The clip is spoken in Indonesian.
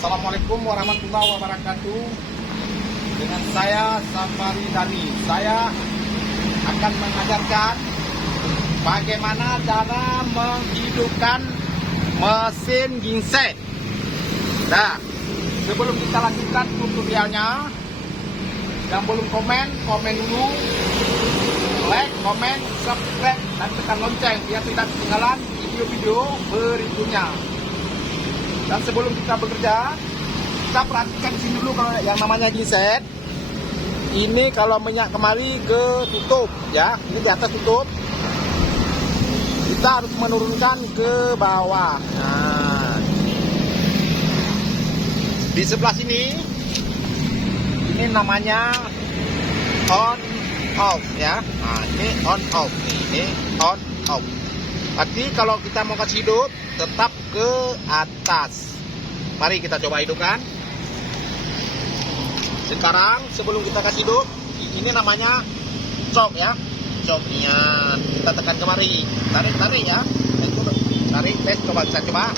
Assalamualaikum warahmatullahi wabarakatuh. Dengan saya Safari Dani. Saya akan mengajarkan bagaimana cara menghidupkan mesin genset. Nah, sebelum kita lanjutkan tutorialnya, yang belum komen dulu, like, komen, subscribe, dan tekan lonceng biar tidak ketinggalan video-video berikutnya. Dan sebelum kita bekerja, kita perhatikan di sini dulu kalau yang namanya genset. Ini kalau minyak kemari ke tutup, ya. Ini di atas tutup. Kita harus menurunkan ke bawah. Nah, di sebelah sini, ini namanya on off, ya. Nah, ini on off, ini on off. Tapi kalau kita mau kasih hidup, tetap ke atas. Mari kita coba hidupkan. Sekarang sebelum kita kasih hidup, ini namanya cok, ya. Coknya kita tekan kemari. Tarik ya. Tarik, tes, coba kita coba.